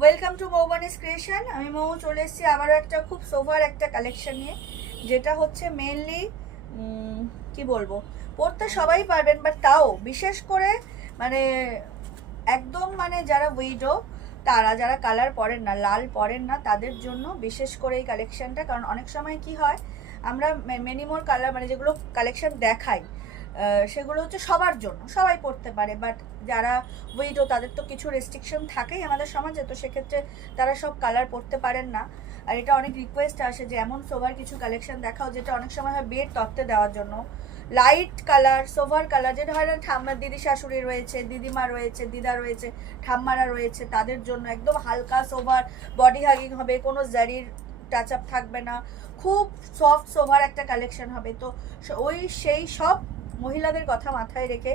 Welcome to মৌবানিস creation. আমি মৌ চলে এসেছি আবারও একটা খুব সোভার একটা কালেকশন নিয়ে, যেটা হচ্ছে মেনলি কি বলবো, পড়তে সবাই পারবেন, বাট তাও বিশেষ করে মানে একদম মানে যারা উইডো, তারা যারা কালার পরেন না, লাল পরেন না, তাদের জন্য বিশেষ করে এই কালেকশনটা। কারণ অনেক সময় কি হয়, আমরা মিনিমোর কালার মানে যেগুলো কালেকশন দেখাই সেগুলো হচ্ছে সবার জন্য, সবাই পড়তে পারে, বাট যারা উইডো তাদের তো কিছু রেস্ট্রিকশন থাকেই আমাদের সমাজে, তো সেক্ষেত্রে তারা সব কালার পড়তে পারেন না। আর এটা অনেক রিকোয়েস্ট আসে যে এমন সোভার কিছু কালেকশন দেখাও যেটা অনেক সময় হয় বিয়ের তত্ত্বে দেওয়ার জন্য, লাইট কালার, সোভার কালার, যেটা হয় না ঠাম্মা দিদি শাশুড়ি রয়েছে, দিদিমা রয়েছে, দিদা রয়েছে, ঠাম্মারা রয়েছে, তাদের জন্য একদম হালকা সোভার, বডি হাগিং হবে, কোনো জারির টাচ আপ থাকবে না, খুব সফট সোভার একটা কালেকশন হবে। তো সেই সব মহিলাদের কথা মাথায় রেখে,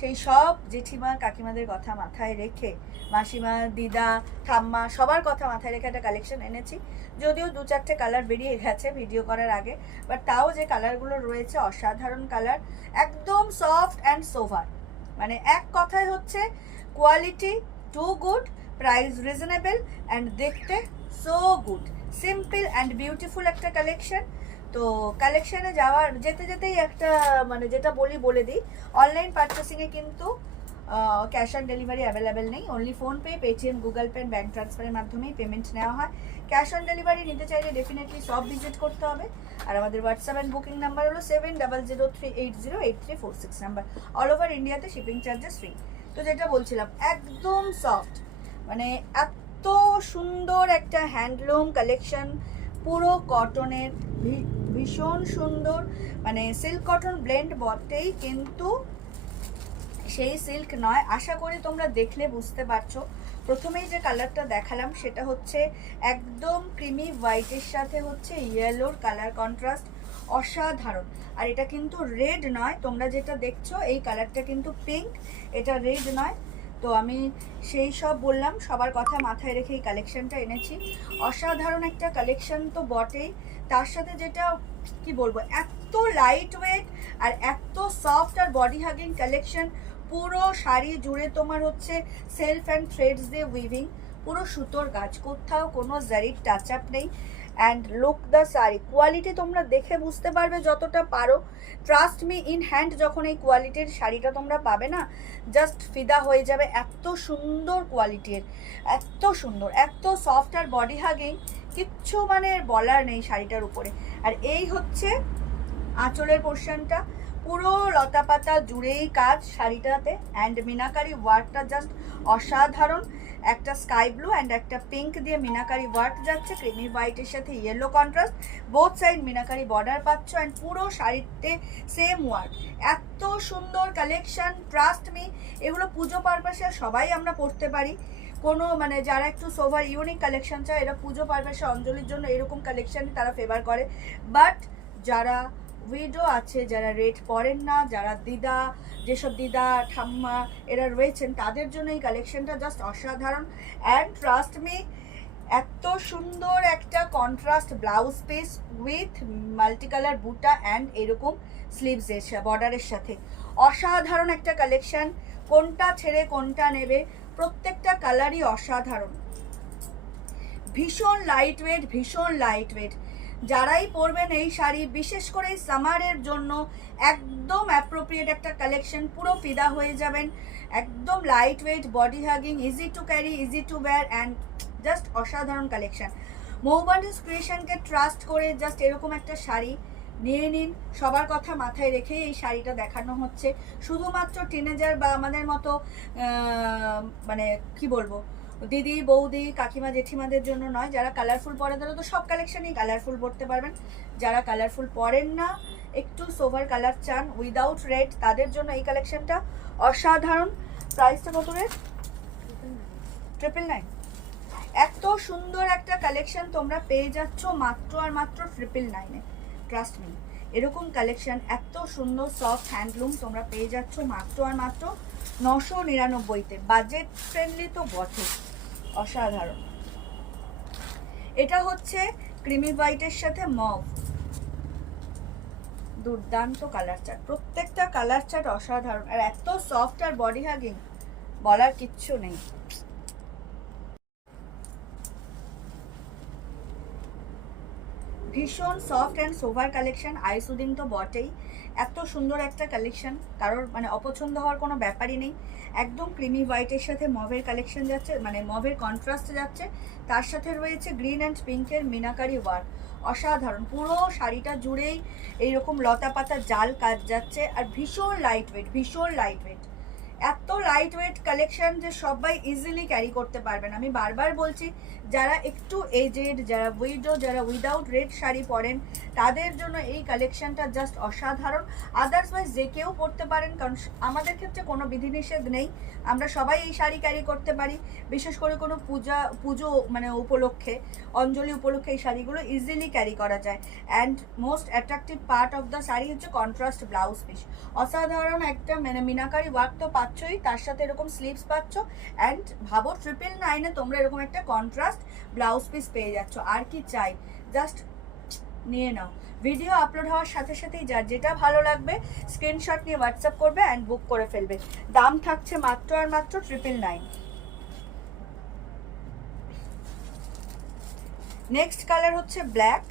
সেই সব জেঠিমা কাকিমাদের কথা মাথায় রেখে, মাসিমা, দিদা, ঠাম্মা, সবার কথা মাথায় রেখে একটা কালেকশন এনেছি। যদিও 2-4টে কালার বেরিয়ে গেছে ভিডিও করার আগে, বাট তাও যে কালারগুলো রয়েছে অসাধারণ কালার, একদম সফট অ্যান্ড সোভার। মানে এক কথায় হচ্ছে quality too good, price reasonable, and দেখতে so good, simple and beautiful একটা কালেকশন। তো কালেকশনে যেতে যেতেই একটা মানে যেটা বলে দিই, অনলাইন পারচেসিংয়ে কিন্তু ক্যাশ অন ডেলিভারি অ্যাভেলেবেল নেই। Only PhonePe, Paytm, Google pay, bank ট্রান্সফারের মাধ্যমেই পেমেন্ট নেওয়া হয়। ক্যাশ অন ডেলিভারি নিতে চাইলে ডেফিনেটলি সব ভিজিট করতে হবে। আর আমাদের হোয়াটসঅ্যাপ অ্যান্ড বুকিং নাম্বার হলো 7003808346 নাম্বার। অল ওভার ইন্ডিয়াতে শিপিং চার্জেস ফ্রি। তো যেটা বলছিলাম, একদম সফট, মানে এত সুন্দর একটা হ্যান্ডলুম কালেকশন, পুরো কটনের, ভীষণ সুন্দর, মানে সিল্ক কটন ব্লেন্ড বটেই, কিন্তু সেই সিল্ক নয়। আশা করি তোমরা দেখলে বুঝতে পারছো। প্রথমেই যে কালারটা দেখালাম সেটা হচ্ছে একদম ক্রিমি হোয়াইটের সাথে হচ্ছে ইয়েলোর কালার কন্ট্রাস্ট, অসাধারণ। আর এটা কিন্তু রেড নয়, তোমরা যেটা দেখছো এই কালারটা কিন্তু পিঙ্ক, এটা রেড নয়। তো আমি সেই সব বললাম, সবার কথা মাথায় রেখে এই কালেকশনটা এনেছি। অসাধারণ একটা কালেকশন তো বটেই, তার সাথে যেটা কি বলবো, এত লাইট ওয়েট আর এত সফট আর বডি হাগিং কালেকশন। পুরো শাড়ি জুড়ে তোমার হচ্ছে সেলফ অ্যান্ড থ্রেডস দিয়ে উইভিং, পুরো সুতোর কাজ, কোথাও কোনো জারির টাচ আপ নেই। And look the sari, quality তোমরা দেখে বুঝতে পারবে যতটা পারো। ট্রাস্ট মি, ইন হ্যান্ড যখন এই কোয়ালিটির শাড়িটা তোমরা পাবে না, জাস্ট ফিদা হয়ে যাবে। এত সুন্দর কোয়ালিটির, এত সুন্দর, এত সফট আর বডি হাগিং, কিচ্ছু মানে বলার নেই শাড়িটার উপরে। আর এই হচ্ছে আঁচলের পোর্শনটা, পুরো লতা পাতা জুড়েই কাজ শাড়িটাতে, অ্যান্ড মিনাকারি ওয়ার্কটা জাস্ট অসাধারণ। একটা স্কাই ব্লু অ্যান্ড একটা পিঙ্ক দিয়ে মিনাকারি ওয়ার্ক যাচ্ছে, ক্রিমি হোয়াইটের সাথে yellow contrast, both side meenakari border পাচ্ছ, অ্যান্ড পুরো শাড়িতে সেম ওয়ার্ক। এত সুন্দর কালেকশন, ট্রাস্ট মি, এগুলো পুজো পারপাসে সবাই আমরা পড়তে পারি। কোনো মানে যারা একটু সোভার ইউনিক কালেকশন চায়, এরা পুজো পারপাসে অঞ্জলির জন্য এরকম কালেকশনই তারা ফেভার করে। বাট যারা উইডো আছে, যারা রেট পড়েন না, যারা দিদা, যেসব দিদা ঠাম্মা এরা রয়েছেন, তাদের জন্য এই কালেকশনটা জাস্ট অসাধারণ। অ্যান্ড ট্রাস্ট মি, এত সুন্দর একটা contrast blouse piece with multi colour বুটা অ্যান্ড এরকম স্লিভসের বর্ডারের সাথে, অসাধারণ একটা কালেকশন। কোনটা ছেড়ে কোনটা নেবে, প্রত্যেকটা কালারই অসাধারণ, ভীষণ লাইট ওয়েট, ভীষণ লাইট ওয়েট। যারাই পরবেন এই শাড়ি, বিশেষ করে এই সামারের জন্য একদম অ্যাপ্রোপ্রিয়েট একটা কালেকশন, পুরো ফিদা হয়ে যাবেন। একদম light weight, body hugging, easy to carry, easy to wire, and just অসাধারণ কালেকশন। মৌবানিস ক্রিয়েশনকে ট্রাস্ট করে জাস্ট এরকম একটা শাড়ি নিয়ে নিন। সবার কথা মাথায় রেখেই এই শাড়িটা দেখানো হচ্ছে, শুধুমাত্র টিনেজার বা আমাদের মতো মানে কি বলবো, দিদি, বৌদি, কাকিমা, জেঠিমাদের জন্য নয়। যারা কালারফুল পরে তারা তো সব কালেকশনই কালারফুল পরতে পারবেন। যারা কালারফুল পরেন না, একটু সোভার কালার চান উইদাউট রেড, তাদের জন্য এই কালেকশনটা অসাধারণ। প্রাইসটা কত রে? 999। এত সুন্দর একটা কালেকশন তোমরা পেয়ে যাচ্ছ মাত্র আর মাত্র 999-এ। ট্রাস্ট মি, এরকম কালেকশন এত সুন্দর সফট হ্যান্ডলুম তোমরা পেয়ে যাচ্ছ মাত্র আর মাত্র 999-তে। বাজেট ফ্রেন্ডলি তো বটে, অসাধারণ। এটা হচ্ছে ক্রিমি হোয়াইটের সাথে মভ, দুর্দান্ত কালার চার্ট, প্রত্যেকটা কালার চার্ট অসাধারণ, আর এত সফট আর বডি হাগিং, বলার কিচ্ছু নেই। ভীষণ soft and sober collection, I soothing তো বটেই। এত সুন্দর একটা কালেকশন, কারোর মানে অপছন্দ হওয়ার কোনো ব্যাপারই নেই। একদম ক্রিমি হোয়াইটের সাথে মভের কালেকশন যাচ্ছে, মানে মভের কন্ট্রাস্ট যাচ্ছে, তার সাথে রয়েছে গ্রিন অ্যান্ড পিঙ্কের মিনাকারি ওয়ার্ক। অসাধারণ, পুরো শাড়িটা জুড়েই এইরকম লতা পাতা জাল কাজ যাচ্ছে, আর ভীষণ লাইট ওয়েট, ভীষণ লাইট ওয়েট। এত লাইট ওয়েট কালেকশন যে সবাই ইজিলি ক্যারি করতে পারবেন। আমি বারবার বলছি, যারা একটু এজেড, যারা উইডো, যারা উইদাউট রেড শাড়ি পরেন, তাদের জন্য এই কালেকশনটা জাস্ট অসাধারণ। আদার্সওয়াইজ যে কেউ পরতে পারেন, কারণ আমাদের ক্ষেত্রে কোনো বিধিনিষেধ নেই, আমরা সবাই এই শাড়ি ক্যারি করতে পারি। বিশেষ করে কোনো পুজো মানে উপলক্ষে, অঞ্জলি উপলক্ষে এই শাড়িগুলো ইজিলি ক্যারি করা যায়। And most attractive part of the sari হচ্ছে কন্ট্রাস্ট ব্লাউজ পিস। অসাধারণ একটা মানে মিনাকারি ওয়ার্ক তো পাচ্ছই, তার সাথে এরকম স্লিভস পাচ্ছ, অ্যান্ড ভাবো 999-এ তোমরা এরকম একটা কন্ট্রাস্ট ব্লাউজ পিস পেয়ে যাচ্ছ। আর কি চাই, জাস্ট নিয়ে নাও। ভিডিও আপলোড হওয়ার সাথে সাথেই যার যেটা ভালো লাগবে স্ক্রিনশট নিয়ে হোয়াটসঅ্যাপ করবে অ্যান্ড বুক করে ফেলবে। দাম থাকছে মাত্র আর মাত্র 999। নেক্সট কালার হচ্ছে ব্ল্যাক,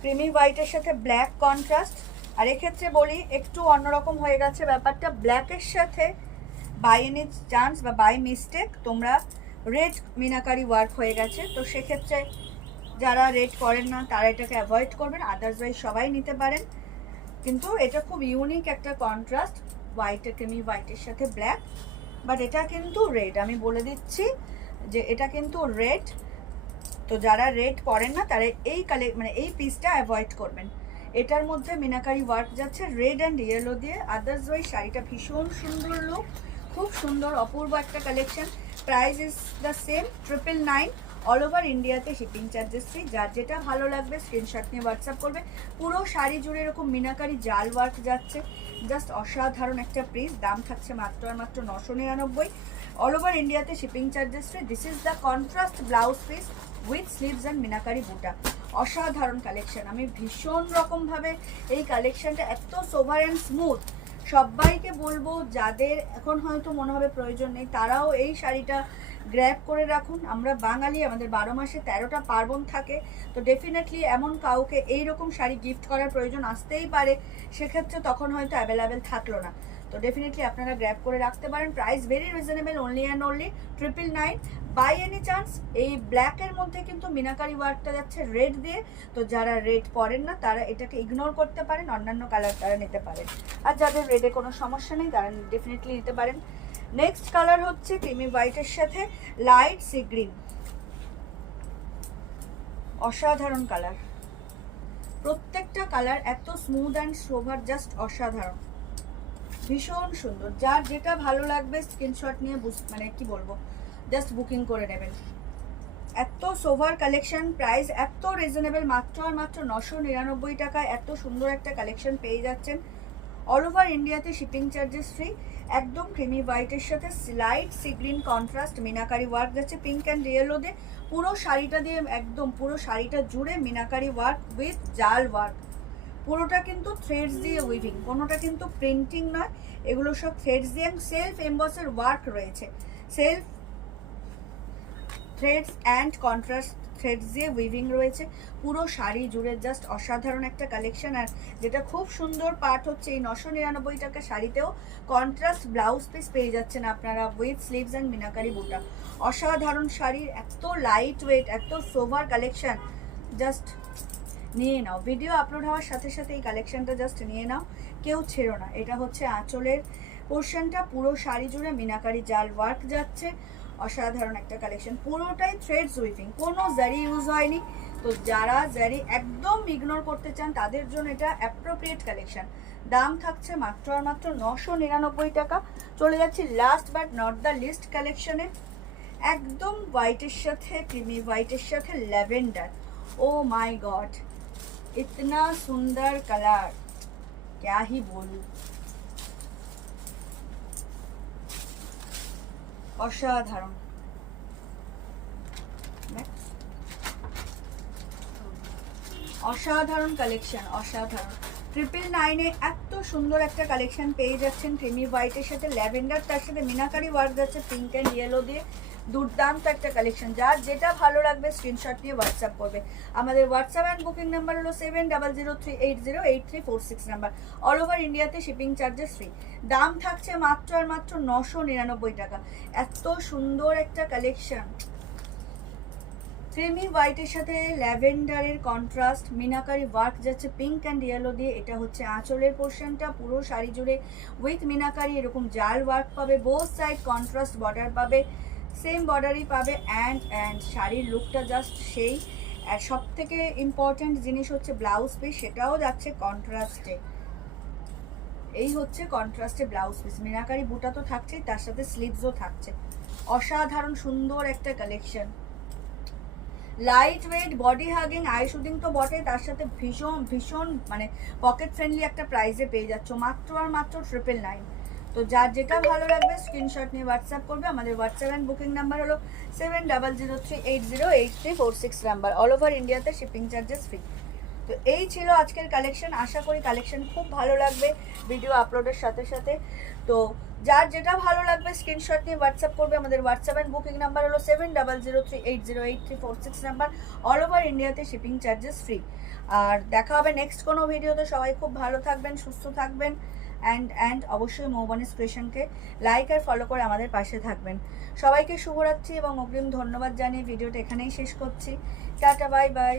ক্রিমি হোয়াইটের সাথে ব্ল্যাক কন্ট্রাস্ট। আর এক্ষেত্রে বলি একটু অন্যরকম হয়ে গেছে ব্যাপারটা, ব্ল্যাকের সাথে বাই এনি চান্স বা বাই মিস্টেক তোমরা রেড মিনাকারি ওয়ার্ক হয়ে গেছে, তো সেক্ষেত্রে যারা রেড করেন না তারা এটাকে অ্যাভয়েড করবেন, আদারওয়াইজ সবাই নিতে পারেন। কিন্তু এটা খুব ইউনিক একটা কন্ট্রাস্ট, হোয়াইটের ক্রিমি হোয়াইটের সাথে ব্ল্যাক, বাট এটা কিন্তু রেড। আমি বলে দিচ্ছি যে এটা কিন্তু রেড, তো যারা রেড পরেন না তারা এই মানে এই পিসটা অ্যাভয়েড করবেন। এটার মধ্যে মিনাকারি ওয়ার্ক যাচ্ছে রেড অ্যান্ড ইয়েলো দিয়ে। আদারওয়াইজ শাড়িটা ভীষণ সুন্দর লুক, খুব সুন্দর অপূর্ব একটা collection. Price is the same 999। All over ইন্ডিয়াতে শিপিং চার্জেস ফ্রি। যার যেটা ভালো লাগবে স্ক্রিনশট নিয়ে হোয়াটসঅ্যাপ করবে। পুরো শাড়ি জুড়ে এরকম মিনাকারি জাল ওয়ার্ক যাচ্ছে, জাস্ট অসাধারণ একটা পিস। দাম থাকছে মাত্র আর মাত্র 999। অল ওভার ইন্ডিয়াতে shipping charges free. This is the contrast blouse piece with sleeves and meenakari বুটা। অসাধারণ কালেকশন। আমি ভীষণ রকমভাবে এই কালেকশনটা এত সোভার অ্যান্ড স্মুথ, সবাইকে বলবো যাদের এখন হয়তো মনে হবে প্রয়োজন নেই, তারাও এই শাড়িটা গ্র্যাব করে রাখুন। আমরা বাঙালি, আমাদের 12 মাসে 13টা পার্বণ থাকে, তো ডেফিনেটলি এমন কাউকে এইরকম শাড়ি গিফট করার প্রয়োজন আসতেই পারে, সেক্ষেত্রে তখন হয়তো অ্যাভেলেবেল থাকলো না, তো ডেফিনেটলি আপনারা গ্র্যাব করে রাখতে পারেন। Price very reasonable, only and only 999। By any chance এই ব্ল্যাকের মধ্যে কিন্তু মিনাকারি ওয়ার্কটা যাচ্ছে রেড দিয়ে, তো যারা রেড পরেন না তারা এটাকে ইগনোর করতে পারেন, অন্যান্য কালার তারা নিতে পারেন। আর যাদের রেডে কোনো সমস্যা নেই তারা ডেফিনেটলি নিতে পারেন। নেক্সট কালার হচ্ছে ক্রিমি হোয়াইটের সাথে লাইট সি গ্রিন। অসাধারণ কালার, প্রত্যেকটা কালার এত স্মুথ অ্যান্ড সোভার, জাস্ট অসাধারণ, ভীষণ সুন্দর। যার যেটা ভালো লাগবে স্ক্রিনশট নিয়ে মানে কি বলবো, জাস্ট বুকিং করে নেবেন। এত সোভার কালেকশন, প্রাইস এত রিজনেবল, মাত্র আর মাত্র 999 টাকায় এত সুন্দর একটা কালেকশন পেয়ে যাচ্ছেন। অল ওভার ইন্ডিয়াতে শিপিং চার্জেস ফ্রি। একদম ক্রিমি হোয়াইটের সাথে light sea green contrast meenakari work যাচ্ছে পিঙ্ক অ্যান্ড ইয়েলো দিয়ে। পুরো শাড়িটা দিয়ে একদম পুরো শাড়িটা জুড়ে মিনাকারি ওয়ার্ক উইথ জাল ওয়ার্ক। পুরোটা কিন্তু থ্রেডস দিয়ে উইভিং, কোনোটা কিন্তু প্রিন্টিং নয়, এগুলো সব থ্রেডস দিয়ে সেলফ এমবসের ওয়ার্ক রয়েছে। Self threads and contrast threads দিয়ে উইভিং রয়েছে পুরো শাড়ি জুড়ে, জাস্ট অসাধারণ একটা কালেকশন। আর যেটা খুব সুন্দর পার্ট হচ্ছে এই 999 টাকা শাড়িতেও কন্ট্রাস্ট ব্লাউজ পিস পেয়ে যাচ্ছেন আপনারা উইথ স্লিভস অ্যান্ড মিনাকারি বুটা। অসাধারণ শাড়ির এত লাইট ওয়েট, এত সোভার কালেকশন, জাস্ট নিয়ে নাও। ভিডিও আপলোড হওয়ার সাথে সাথে এই কালেকশনটা জাস্ট নিয়ে নাও, কেউ ছেড়ো না। এটা হচ্ছে আঁচলের পোর্শনটা, পুরো শাড়ি জুড়ে মিনাকারি জাল ওয়ার্ক যাচ্ছে। অসাধারণ একটা কালেকশন, পুরোটাই থ্রেডস উইভিং, কোনো জারি ইউজ হয়নি। তো যারা জারি একদম ইগনোর করতে চান তাদের জন্য এটা অ্যাপ্রোপ্রিয়েট কালেকশন। দাম থাকছে মাত্র আর মাত্র 999 টাকা। চলে যাচ্ছি last but not the least কালেকশনে, একদম হোয়াইটের সাথে ক্রিমি হোয়াইটের সাথে ল্যাভেন্ডার। ओ माय गॉड, इतना सुंदर कलर, क्या ही बोलूं, অসাধারণ। অসাধারণ কালেকশন, অসাধারণ। 999-এ এত সুন্দর একটা কালেকশন পেয়ে যাচ্ছেন ক্রিমি হোয়াইটের সাথে ল্যাভেন্ডার, তার সাথে মিনাকারি ওয়ার্ক যাচ্ছে পিঙ্ক অ্যান্ড ইয়েলো দিয়ে। দুর্দান্ত একটা কালেকশন, যার যেটা ভালো লাগবে স্ক্রিনশট নিয়ে হোয়াটসঅ্যাপ করবে। আমাদের হোয়াটসঅ্যাপ অ্যান্ড বুকিং নাম্বার হলো 7003808346 নাম্বার। অল ওভার ইন্ডিয়াতে শিপিং চার্জেস ফ্রি। দাম থাকছে মাত্র আর মাত্র 999 টাকা। এত সুন্দর একটা কালেকশন, ক্রিমি হোয়াইটের সাথে ল্যাভেন্ডারের কন্ট্রাস্ট, মিনাকারি ওয়ার্ক যাচ্ছে পিঙ্ক অ্যান্ড ইয়েলো দিয়ে। এটা হচ্ছে আঁচলের পোর্শনটা, পুরো শাড়ি জুড়ে উইথ মিনাকারি এরকম জাল ওয়ার্ক পাবে, বোথ সাইড কন্ট্রাস্ট বর্ডার পাবে, সেম বর্ডারই পাবে। অ্যান্ড শাড়ির লুকটা জাস্ট সেই। আর সব থেকে ইম্পর্ট্যান্ট জিনিস হচ্ছে ব্লাউজ পিস, সেটাও যাচ্ছে কন্ট্রাস্টে। এই হচ্ছে কন্ট্রাস্টে ব্লাউজ পিস, মিনাকারি বুটা তো থাকছেই, তার সাথে স্লিভসও থাকছে। অসাধারণ সুন্দর একটা collection, light weight, body hugging, I shooting তো বটে, তার সাথে ভীষণ ভীষণ মানে পকেট ফ্রেন্ডলি একটা প্রাইসে পেয়ে যাচ্ছ মাত্র আর মাত্র 999। তো যার যেটা ভালো লাগবে স্ক্রিনশট নিয়ে হোয়াটসঅ্যাপ করবে। আমাদের হোয়াটসঅ্যাপ অ্যান্ড বুকিং নাম্বার হলো 7003808346 নাম্বার। অল ওভার ইন্ডিয়াতে শিপিং চার্জেস ফ্রি। তো এই ছিল আজকের কালেকশন, আশা করি কালেকশন খুব ভালো লাগবে ভিডিও আপলোডের সাথে সাথে। তো যার যেটা ভালো লাগবে স্ক্রিনশট নিয়ে হোয়াটসঅ্যাপ করবে। আমাদের হোয়াটসঅ্যাপ অ্যান্ড বুকিং নাম্বার হলো 7003808346 নাম্বার। অল ওভার ইন্ডিয়াতে শিপিং চার্জেস ফ্রি। আর দেখা হবে নেক্সট কোনো ভিডিওতে। সবাই খুব ভালো থাকবেন, সুস্থ থাকবেন, অ্যান্ড অবশ্যই মৌবনিস ক্রিয়েশনকে লাইক আর ফলো করে আমাদের পাশে থাকবেন। সবাইকে শুভরাত্রি এবং অগ্রিম ধন্যবাদ জানিয়ে ভিডিওটা এখানেই শেষ করছি। Tata, bye bye.